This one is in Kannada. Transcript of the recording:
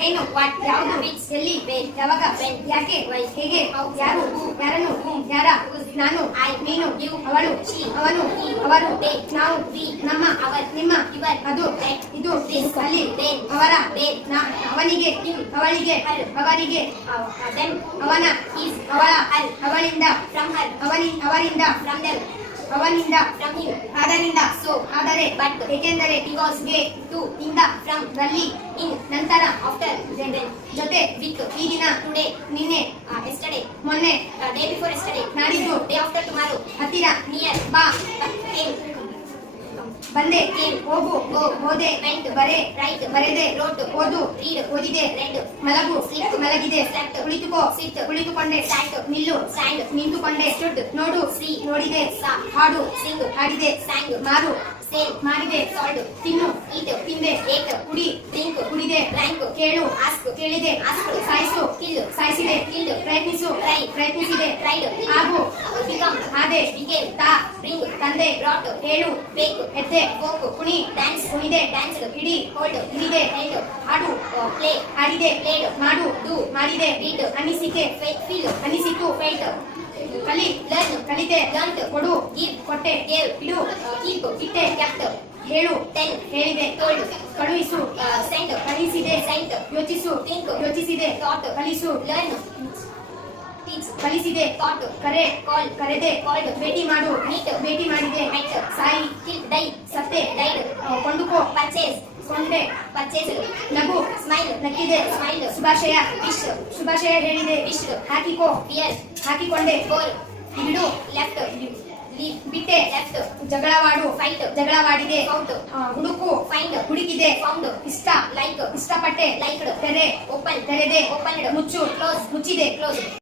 ಏನು? ವಾಟ್ ಯಾವುದು? ವಿಚ್ ಎಲ್ಲಿ? ವೇರ್ ಯಾವಾಗ? ವೆನ್ ಯಾಕೆ? ವೈ ಹೇಗೆ? ಯಾರು? ಯಾರನ್ನು? ಯಾರ? ನಾನು? ಐ ನೀನು? ಇವು ಅವಳು? ಶಿ ಅವನು? he? ಅವರು? ಬೇ ನಾವು? ವಿ ನಮ್ಮ? ಅವರ್? ನಿಮ್ಮ? ಇವರ್? ಅದು? ಇದು? ದಿಸ್ ಅಲ್ಲಿ? ಬೇ ಅವರ? they? ಅವನಿಗೆ? ಅವಳಿಗೆ? ಅಲ್ ಅವರಿಗೆ? ಅವನ? ಈಸ್ ಅವಳ? ಅಲ್ ಅವಳಿಂದ? ಫ್ರಮ್ ಹರ್ ಅವನಿ ಅವರಿಂದ? ಫ್ರಮ್ ದೆಮ್ ಅವನಿಂದ ಫ್ರಮ್ ಹಿಮ್ ಆದ್ದರಿಂದ ಸೊ ಆದರೆ ಬಟ್ ಏಕೆಂದರೆ ಬಿಕಾಸ್ಗೆ ಟು ಇಂದ ಫ್ರಮ್ ರಲ್ಲಿ ಇನ್ ನಂತರ ಆಫ್ಟರ್ ಜೊತೆ ವಿತ್ ಈ ದಿನ ಟುಡೇ ನಿನ್ನೆ ಎಸ್ಟರ್ಡೇ ಮೊನ್ನೆ ಡೇ ಬಿಫೋರ್ ಎಸ್ಟರ್ಡೇ ನಾಡಿದ್ದು ಡೇ ಆಫ್ಟರ್ ಟುಮಾರೋ ಹತ್ತಿರ ನಿಯರ್ ಬಾ ಬಂದೆ ಕೇಮ್ ಹೋಗು ಗೋ ಹೋದೆ ವೆಂಟ್ ಬರೆ ರೈಟ್ ಬರೆದೆ ರೋಟ್ ಓದು ರೀಡ್ ಓದಿದೆ ರೆಡ್ ಮಲಗು ಸ್ಲಿಪ್ ಮಲಗಿದೆ ಸ್ಲೆಪ್ಟ್ ಕುಳಿತುಕೋ ಸಿಟ್ ಕುಳಿತುಕೊಂಡೆ ಸ್ಟ್ಯಾಂಡ್ ನಿಲ್ಲು ಸ್ಟ್ಯಾಂಡ್ ನಿಂತುಕೊಂಡೆ ಸ್ಟುಡ್ ನೋಡು ಸಿ ನೋಡಿದೆ ಸಾ ಹಾಡು ಸಿಂಗ್ ಹಾಡಿದೆ ಸ್ಯಾಂಗ್ ಮಾರು ಸೇಲ್ ಮಾಡಿದೆ ಸಾಲ್ಡ್ ತಿನ್ನು ಈಟ್ ತಿಂದೆ ಏಟ್ ಕುಡಿ ಡ್ರಿಂಕ್ ಕುಡಿದೆ ಬ್ಲ್ಯಾಂಕ್ ಕೇಳು ಆಸ್ಕ್ ಕೇಳಿದೆ ಆಸ್ಕ್ ಸಾಯಿಸು ಕಿಲ್ ಸಾಯಿಸಿದೆ ಕಿಲ್ ಪ್ರಯತ್ನಿಸು ಟ್ರೈ ಪ್ರಯತ್ನಿಸಿದೆ ಟ್ರೈಡ್ ಆಗು ಬಿಗೆ ತಾ ತಂದೆ ಬ್ರಾಟ್ ಹೇಳು, ಬೇಕು, ಹೆಜ್ಜೆ ಹೋಗು ಕುಣಿ ಡ್ಯಾನ್ಸ್ ಕುಣಿದೆ ಡ್ಯಾನ್ಸ್ ಹಿಡಿ ಹೋಲ್ಡ್ ಹಿಡಿದೆ ಹೆಲ್ಡ್ ಆಡು ಪ್ಲೇ ಆಡಿದೆ ಪ್ಲೇಡ್ ಮಾಡು, ಡು, ಮಾಡಿದೆ ರೀಡ್ ಅನಿಸಿಕೆ ಫೀಲ್ ಅನಿಸಿತು ಫೆಲ್ಟ್ ಕಲಿ ಲರ್ನ್ ಕಲಿತೆ ಲರ್ನ್ ಕೊಡು ಗಿವ್ ಕೊಟ್ಟೆ ಗೇವ್ ಇಡು ಕೀಪ್ ಇಟ್ಟೆ ಕೆಪ್ಟ್ ಹೇಳು ಟೆನ್ ಹೇಳಿದೆ ಟೋಲ್ಡ್ ಕಳುಹಿಸು ಸೆಂಟ್ ಕಳಿಸಿದೆ ಸೆಂಟ್ ಯೋಚಿಸು ಥಿಂಕ್ ಯೋಚಿಸಿದೆ ಥಾಟ್ ಕಲಿಸು ಲರ್ನ್ ಕಲಿಸಿದೆ ಥಾಟ್ ಕರೆ ಕಾಲ್ ಕರೆದೆ. ಕಾಲ್ಡ್ ಭೇಟಿ ಮಾಡು. ಮೀಟ್ ಭೇಟಿ ಮಾಡಿದೆ. ಮೆಟ್ ಸಾಯಿ ಕಿಲ್ ಡೈ ಸತ್ತೆ ಡೈಡ್ ಕೊಂಡುಕೋ. ಪರ್ಚೇಸ್. ಕೊಂಡೆ ಪರ್ಚೇಸ್. ನಗು. ಸ್ಮೈಲ್. ನಕ್ಕಿದೆ. ಸ್ಮೈಲ್. ಶುಭಾಶಯ. ವಿಶ್. ಶುಭಾಶಯ ಹೇಳಿದೆ. ವಿಶ್. ಹಾಕಿಕೋ. ಬಿಯರ್ ಹಾಕಿಕೊಂಡೆ. ಫೋರ್ ಬಿಡು. ಲೆಫ್ಟ್ ಬಿಟ್ಟೆ. ಲೆಫ್ಟ್ ಜಗಳವಾಡು ಫೈಟ್ ಜಗಳವಾಡಿದೆ. ಔಟ್ ಹುಡುಕು. ಫೈಂಡ್ ಹುಡುಕಿದೆ. ಫೌಂಡ್ ಇಷ್ಟ. ಲೈಕ್ ಇಷ್ಟಪಟ್ಟೆ. ಲೈಕ್ ತೆರೆ. ಓಪನ್ ತೆರೆದೆ. ಓಪನ್ ಮುಚ್ಚು. ಕ್ಲೋಸ್ ಮುಚ್ಚಿದೆ. ಕ್ಲೋಸ್